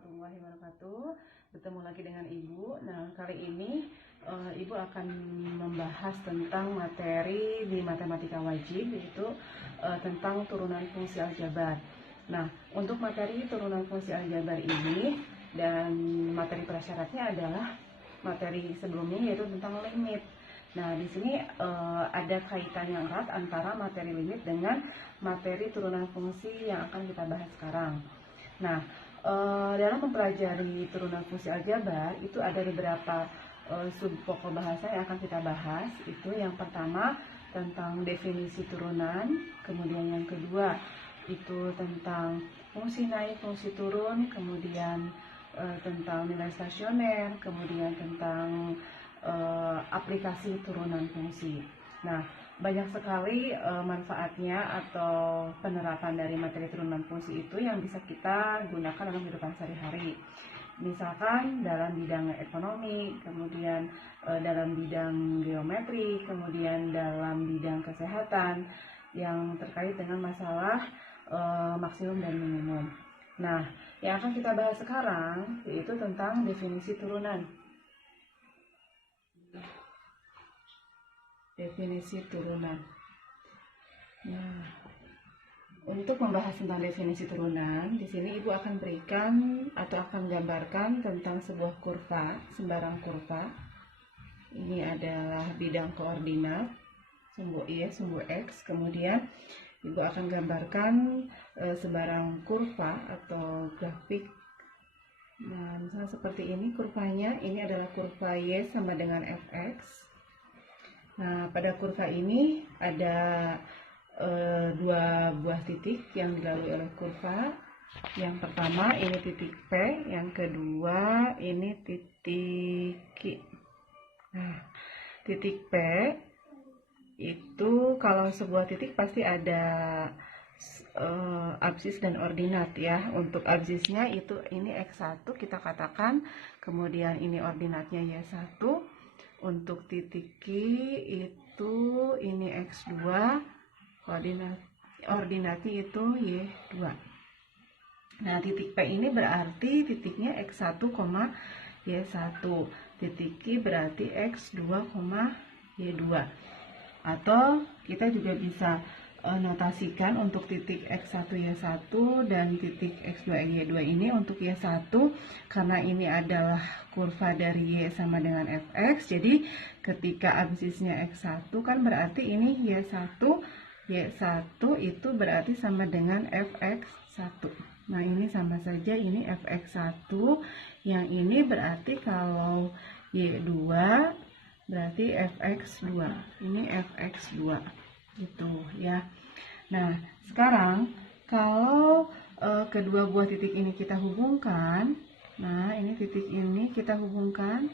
warahmatullahi wabarakatuh. Bertemu lagi dengan Ibu. Nah, kali ini Ibu akan membahas tentang materi di matematika wajib, yaitu tentang turunan fungsi aljabar. Nah, untuk materi turunan fungsi aljabar ini dan materi prasyaratnya adalah materi sebelumnya, yaitu tentang limit. Nah, di sini ada kaitan yang erat antara materi limit dengan materi turunan fungsi yang akan kita bahas sekarang. Nah, dalam mempelajari turunan fungsi aljabar itu ada beberapa sub pokok bahasa yang akan kita bahas. Itu yang pertama tentang definisi turunan, kemudian yang kedua itu tentang fungsi naik, fungsi turun, kemudian tentang nilai stasioner, kemudian tentang aplikasi turunan fungsi. Nah, banyak sekali manfaatnya atau penerapan dari materi turunan fungsi itu yang bisa kita gunakan dalam kehidupan sehari-hari. Misalkan dalam bidang ekonomi, kemudian dalam bidang geometri, kemudian dalam bidang kesehatan yang terkait dengan masalah maksimum dan minimum. Nah, yang akan kita bahas sekarang yaitu tentang definisi turunan. Definisi turunan. Nah, untuk membahas tentang definisi turunan, di sini Ibu akan berikan atau akan gambarkan tentang sebuah kurva, sembarang kurva. Ini adalah bidang koordinat, sumbu Y, sumbu X. Kemudian Ibu akan gambarkan sembarang kurva atau grafik. Nah, misalnya seperti ini kurvanya, ini adalah kurva Y sama dengan Fx. Nah, pada kurva ini ada dua buah titik yang dilalui oleh kurva. Yang pertama ini titik P, yang kedua ini titik Q. Nah, titik P itu kalau sebuah titik pasti ada absis dan ordinat ya. Untuk absisnya itu ini X1 kita katakan, kemudian ini ordinatnya Y1. Untuk titik Q itu ini X2, ordinatnya itu Y2. Nah, titik P ini berarti titiknya X1, Y1. Titik Q berarti X2, Y2. Atau kita juga bisa notasikan untuk titik X1, Y1 dan titik X2, Y2 ini untuk Y1 karena ini adalah kurva dari Y sama dengan Fx. Jadi ketika absisnya X1 kan berarti ini Y1, Y1 itu berarti sama dengan Fx1. Nah, ini sama saja, ini Fx1, yang ini berarti kalau Y2 berarti Fx2, ini Fx2 gitu ya. Nah, sekarang kalau kedua buah titik ini kita hubungkan, nah ini titik ini kita hubungkan,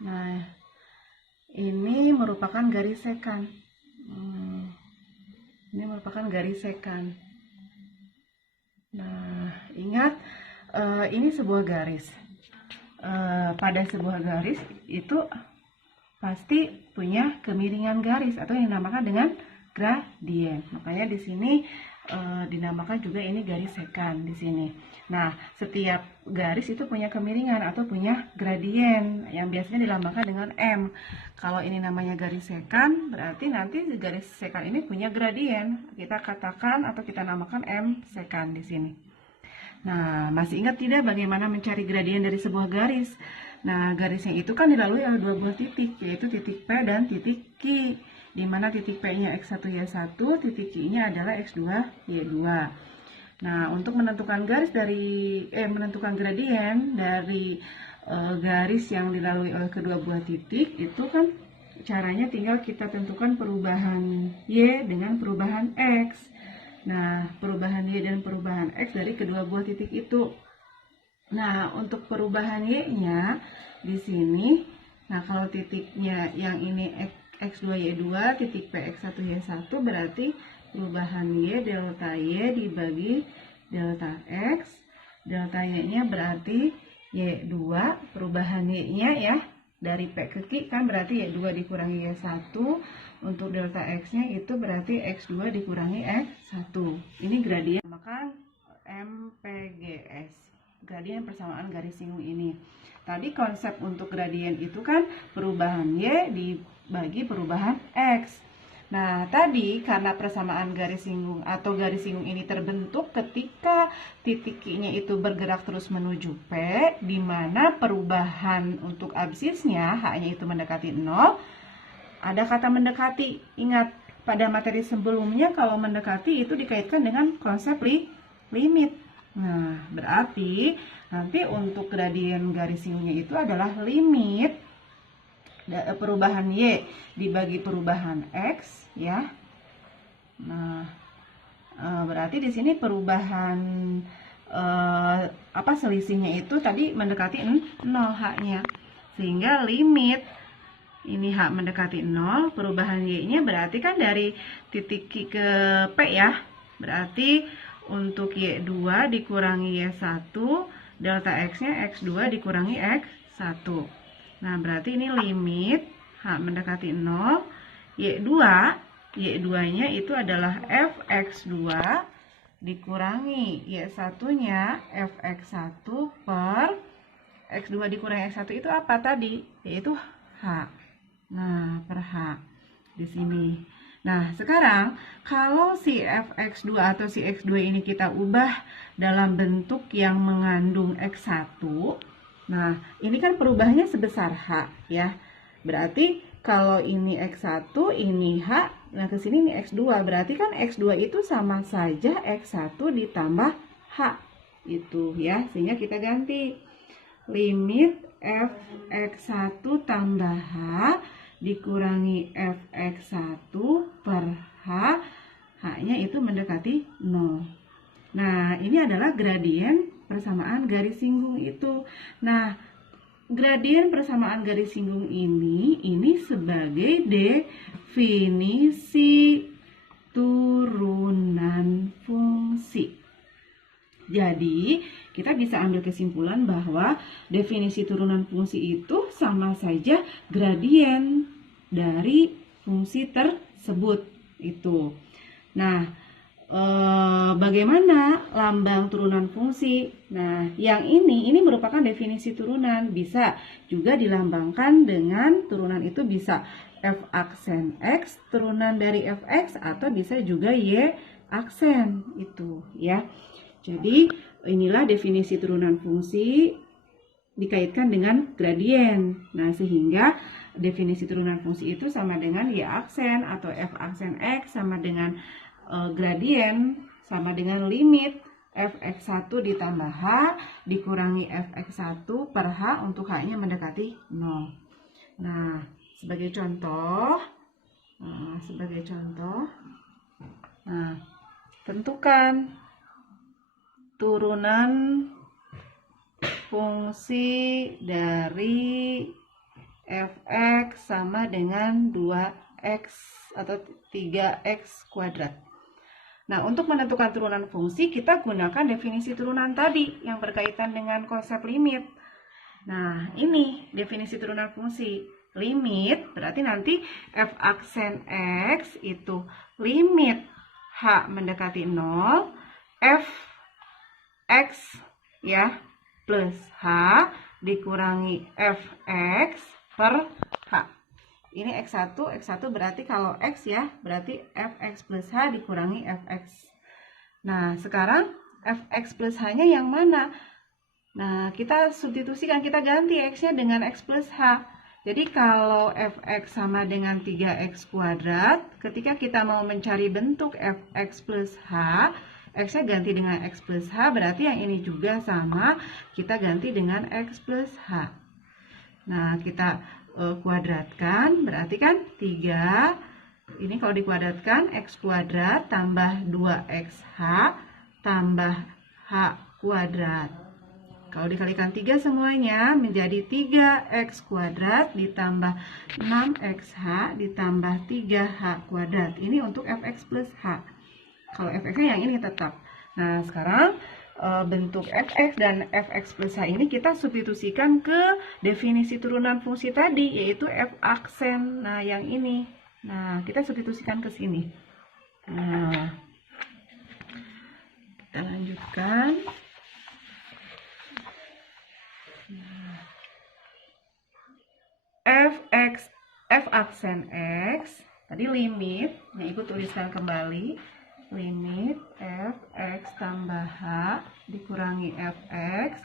nah ini merupakan garis sekan. Ini merupakan garis sekan. Nah, ingat ini sebuah garis. Pada sebuah garis itu pasti punya kemiringan garis atau yang dinamakan dengan gradien. Makanya di sini dinamakan juga ini garis sekan di sini. Nah, setiap garis itu punya kemiringan atau punya gradien yang biasanya dinamakan dengan M. Kalau ini namanya garis sekan, berarti nanti garis sekan ini punya gradien. Kita katakan atau kita namakan M sekan di sini. Nah, masih ingat tidak bagaimana mencari gradien dari sebuah garis? Nah, garisnya itu kan dilalui oleh dua buah titik, yaitu titik P dan titik Q. Di mana titik P-nya X1, Y1, titik Q-nya adalah X2, Y2. Nah, untuk menentukan menentukan gradien dari garis yang dilalui oleh kedua buah titik, itu kan caranya tinggal kita tentukan perubahan Y dengan perubahan X. Nah, perubahan Y dan perubahan X dari kedua buah titik itu. Nah, untuk perubahan Y-nya di sini, nah kalau titiknya yang ini X2, Y2, titik P, X1, Y1 berarti perubahan Y, delta Y dibagi delta X. Delta Y-nya berarti Y2, perubahan Y-nya ya, dari P ke Q kan berarti Y2 dikurangi Y1. Untuk delta X-nya itu berarti X2 dikurangi X1. Ini gradien. Maka MPGS, gradien persamaan garis singgung ini. Tadi konsep untuk gradien itu kan perubahan Y dibagi perubahan X. Nah, tadi karena persamaan garis singgung atau garis singgung ini terbentuk ketika titik Q-nya itu bergerak terus menuju P, di mana perubahan untuk absisnya H-nya itu mendekati 0. Ada kata mendekati. Ingat, pada materi sebelumnya kalau mendekati itu dikaitkan dengan konsep limit. Nah, berarti nanti untuk gradien garis singgungnya itu adalah limit perubahan Y dibagi perubahan X, ya. Nah, berarti di sini perubahan selisihnya itu tadi mendekati 0 H-nya. Sehingga limit ini H mendekati 0, perubahan Y-nya berarti kan dari titik Q ke P, ya. Berarti untuk Y2 dikurangi Y1, delta X-nya X2 dikurangi X1. Nah, berarti ini limit H mendekati 0, Y2-nya itu adalah Fx2 dikurangi Y1-nya Fx1 per X2 dikurangi X1 itu apa tadi? Yaitu H. Nah, per H di sini. Nah, sekarang kalau si Fx2 atau si X2 ini kita ubah dalam bentuk yang mengandung X1, nah, ini kan perubahannya sebesar H, ya. Berarti kalau ini X1, ini H, nah ke sini ini X2. Berarti kan X2 itu sama saja X1 ditambah H. Itu, ya. Sehingga kita ganti limit Fx1 tambah H dikurangi Fx1 per H. H-nya itu mendekati 0. Nah, ini adalah gradien persamaan garis singgung itu. Nah, gradien persamaan garis singgung ini sebagai definisi turunan fungsi. Jadi, kita bisa ambil kesimpulan bahwa definisi turunan fungsi itu sama saja gradien dari fungsi tersebut itu. Nah, bagaimana lambang turunan fungsi? Nah, yang ini merupakan definisi turunan. Bisa juga dilambangkan dengan turunan itu bisa F aksen X turunan dari Fx atau bisa juga Y aksen itu, ya. Jadi inilah definisi turunan fungsi dikaitkan dengan gradien. Nah, sehingga definisi turunan fungsi itu sama dengan Y aksen atau F aksen X sama dengan gradien sama dengan limit Fx1 ditambah H dikurangi Fx1 per H untuk H-nya mendekati 0. Nah, sebagai contoh, nah, tentukan turunan fungsi dari Fx sama dengan 2x atau 3x kuadrat. Nah, untuk menentukan turunan fungsi, kita gunakan definisi turunan tadi yang berkaitan dengan konsep limit. Nah, ini definisi turunan fungsi. Limit, berarti nanti F aksen X itu limit H mendekati 0, Fx, ya, plus H dikurangi Fx per H. Ini X1 berarti kalau X, ya, berarti Fx plus H dikurangi Fx. Nah, sekarang Fx plus H-nya yang mana? Nah, kita substitusikan, kita ganti X-nya dengan X plus H. Jadi, kalau Fx sama dengan 3x kuadrat, ketika kita mau mencari bentuk Fx plus H, X-nya ganti dengan X plus H, berarti yang ini juga sama, kita ganti dengan X plus H. Nah, kita kuadratkan, berarti kan 3, ini kalau dikuadratkan X kuadrat tambah 2XH tambah H kuadrat. Kalau dikalikan 3 semuanya menjadi 3x kuadrat ditambah 6xh ditambah 3h kuadrat. Ini untuk Fx plus H. Kalau Fx-nya yang ini tetap. Nah, sekarang bentuk Fx dan Fx plus H ini kita substitusikan ke definisi turunan fungsi tadi, yaitu F aksen. Nah, yang ini. Nah, kita substitusikan ke sini. Nah, Kita lanjutkan. F aksen X, tadi limit, yang ikut tuliskan kembali, limit Fx tambah H dikurangi Fx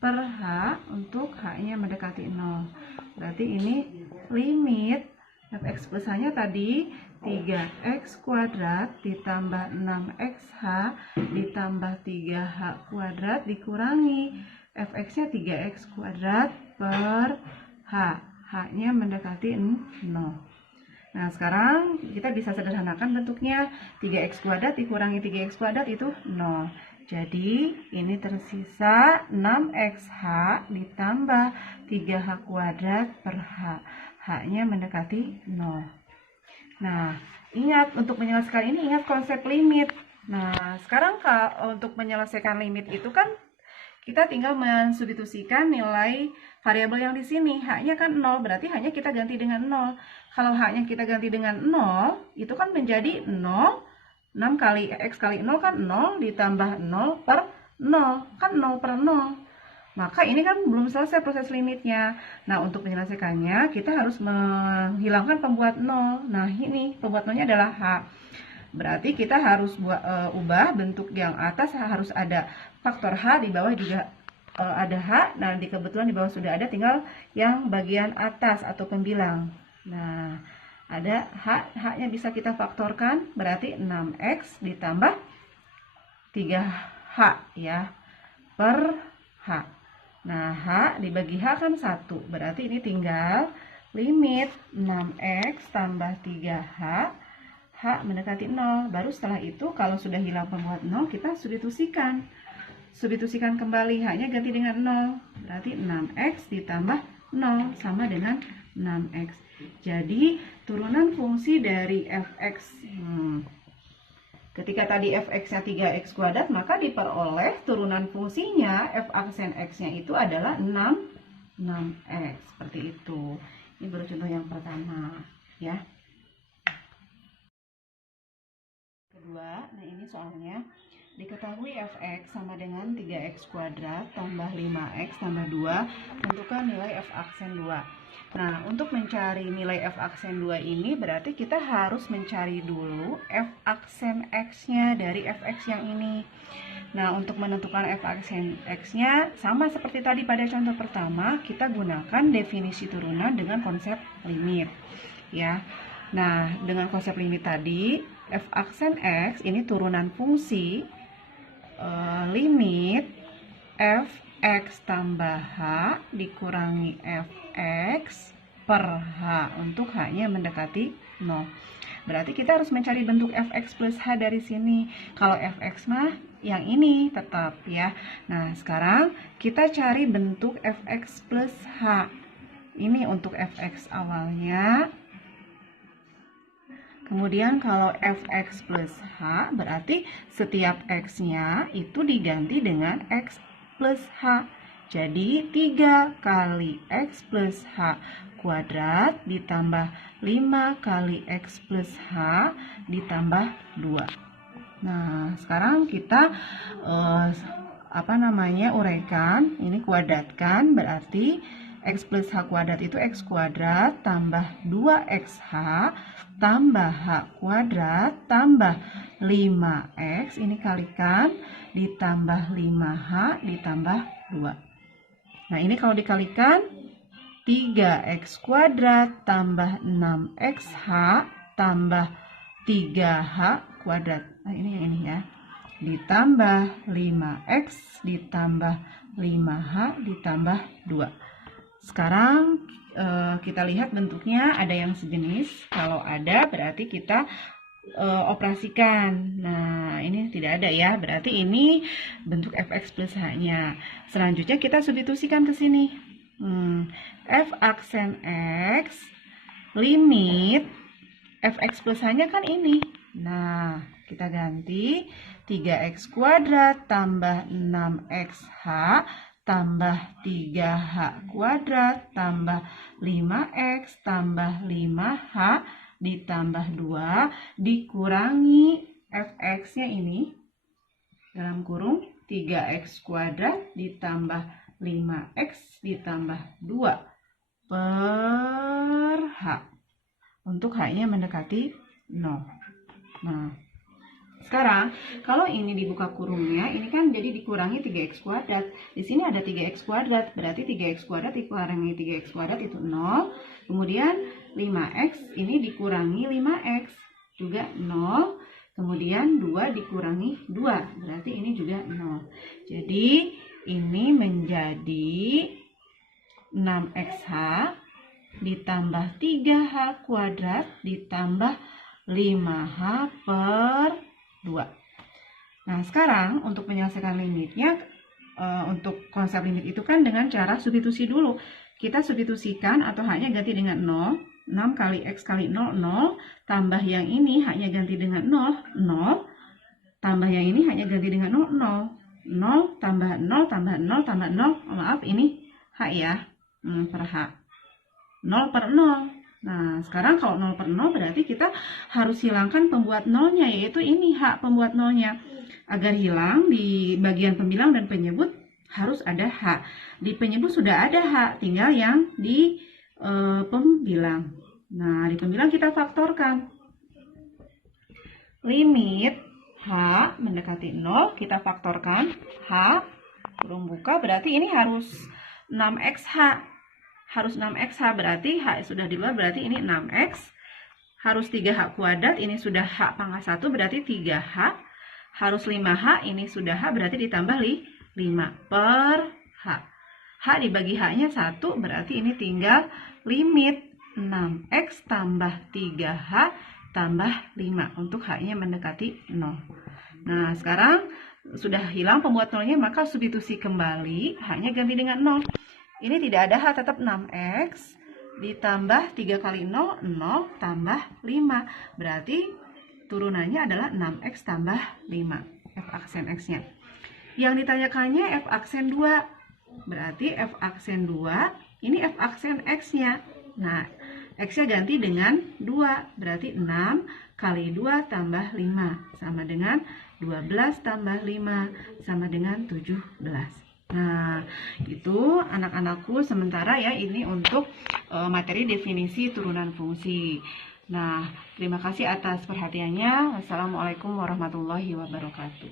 per H untuk H-nya mendekati 0. Berarti ini limit Fx plus H-nya tadi 3x kuadrat ditambah 6xh ditambah 3h kuadrat dikurangi Fx-nya 3x kuadrat per H. H-nya mendekati 0. Nah, sekarang kita bisa sederhanakan bentuknya. 3x kuadrat dikurangi 3x kuadrat itu 0. Jadi, ini tersisa 6xh ditambah 3h kuadrat per H. H-nya mendekati 0. Nah, ingat untuk menyelesaikan ini, ingat konsep limit. Nah, sekarang untuk menyelesaikan limit itu kan kita tinggal mensubstitusikan nilai variabel yang di sini. H-nya kan 0, berarti hanya kita ganti dengan 0. Kalau H-nya kita ganti dengan 0, itu kan menjadi 0. 6 kali X kali 0 kan 0, ditambah 0 per 0. Kan 0 per 0. Maka ini kan belum selesai proses limitnya. Nah, untuk menyelesaikannya, kita harus menghilangkan pembuat 0. Nah, ini pembuat 0-nya adalah H. Berarti kita harus ubah bentuk yang atas harus ada faktor H, di bawah juga ada H. Nah, kebetulan di bawah sudah ada, tinggal yang bagian atas atau pembilang. Nah, ada H, H-nya bisa kita faktorkan, berarti 6x ditambah 3H ya, per H. Nah, H dibagi H kan 1, berarti ini tinggal limit 6x tambah 3H, H mendekati 0. Baru setelah itu kalau sudah hilang pembuat 0, kita substitusikan. Substitusikan kembali, H-nya ganti dengan 0. Berarti 6x ditambah 0 sama dengan 6x. Jadi turunan fungsi dari fx, ketika tadi fx-nya 3x kuadrat, maka diperoleh turunan fungsinya f aksen x-nya itu adalah 6x. Seperti itu. Ini baru contoh yang pertama ya. Kedua, nah ini soalnya diketahui fx sama dengan 3x kuadrat tambah 5x tambah 2, tentukan nilai f aksen 2. Nah, untuk mencari nilai f aksen 2 ini berarti kita harus mencari dulu f aksen x-nya dari fx yang ini. Nah, untuk menentukan f aksen x-nya sama seperti tadi pada contoh pertama, kita gunakan definisi turunan dengan konsep limit ya. Nah, dengan konsep limit tadi, f aksen x ini turunan fungsi limit fx tambah h dikurangi fx per h untuk h-nya mendekati 0. Berarti kita harus mencari bentuk fx plus h dari sini. Kalau fx mah yang ini tetap ya. Nah, sekarang kita cari bentuk fx plus h. Ini untuk fx awalnya. Kemudian kalau fx plus h berarti setiap x-nya itu diganti dengan x plus h. Jadi 3 kali x plus h kuadrat ditambah 5 kali x plus h ditambah 2. Nah, sekarang kita uraikan, ini kuadratkan, berarti x plus h kuadrat itu x kuadrat tambah 2xh tambah h kuadrat tambah 5x, ini kalikan, ditambah 5h ditambah 2. Nah, ini kalau dikalikan 3x kuadrat tambah 6xh tambah 3h kuadrat. Nah, ini yang ini ya. Ditambah 5x ditambah 5h ditambah 2. Sekarang kita lihat bentuknya ada yang sejenis. Kalau ada berarti kita operasikan. Nah, ini tidak ada ya. Berarti ini bentuk fx plus h-nya. Selanjutnya kita substitusikan ke sini. F aksen x limit fx plus h-nya kan ini. Nah, kita ganti 3x kuadrat tambah 6xh tambah 3h kuadrat tambah 5x tambah 5h ditambah 2 dikurangi fx-nya ini. dalam kurung 3x kuadrat ditambah 5x ditambah 2 per H. Untuk H-nya mendekati 0. Nah, sekarang kalau ini dibuka kurungnya, ini kan jadi dikurangi 3x kuadrat. Di sini ada 3x kuadrat, berarti 3x kuadrat dikurangi 3x kuadrat itu 0. Kemudian 5x ini dikurangi 5x juga 0. Kemudian 2 dikurangi 2, berarti ini juga 0. Jadi ini menjadi 6xh ditambah 3h kuadrat ditambah 5h per 2. Nah, sekarang untuk menyelesaikan limitnya, untuk konsep limit itu kan dengan cara substitusi dulu. Kita substitusikan atau h-nya ganti dengan 0. 6 kali x kali 0, 0. Tambah yang ini h-nya ganti dengan 0, 0. Tambah yang ini h-nya ganti dengan 0, 0. 0 tambah 0 tambah 0 tambah 0. Oh, maaf, ini h ya. Per h. 0 per 0. Nah, sekarang kalau 0 per 0 berarti kita harus hilangkan pembuat nolnya, yaitu ini H pembuat nolnya. Agar hilang di bagian pembilang dan penyebut harus ada H. Di penyebut sudah ada H, tinggal yang di pembilang. Nah, di pembilang kita faktorkan. Limit H mendekati 0, kita faktorkan. H, kurung buka, berarti ini harus 6xh. Harus 6xh, berarti H sudah di luar, berarti ini 6x. Harus 3h kuadrat, ini sudah H pangkat 1, berarti 3h. Harus 5h, ini sudah H, berarti ditambah 5 per H. H dibagi H-nya 1, berarti ini tinggal limit 6x tambah 3h tambah 5. Untuk H-nya mendekati 0. Nah, sekarang sudah hilang pembuat nolnya, maka substitusi kembali, H-nya ganti dengan 0. Ini tidak ada H, tetap 6x ditambah 3 kali 0, 0 tambah 5. Berarti turunannya adalah 6x tambah 5. F aksen X-nya. Yang ditanyakannya F aksen 2. Berarti F aksen 2, ini F aksen X-nya. Nah, X-nya ganti dengan 2. Berarti 6 kali 2 tambah 5. Sama dengan 12 tambah 5. Sama dengan 17. Nah, itu anak-anakku sementara ya, ini untuk materi definisi turunan fungsi. Nah, terima kasih atas perhatiannya. Wassalamualaikum warahmatullahi wabarakatuh.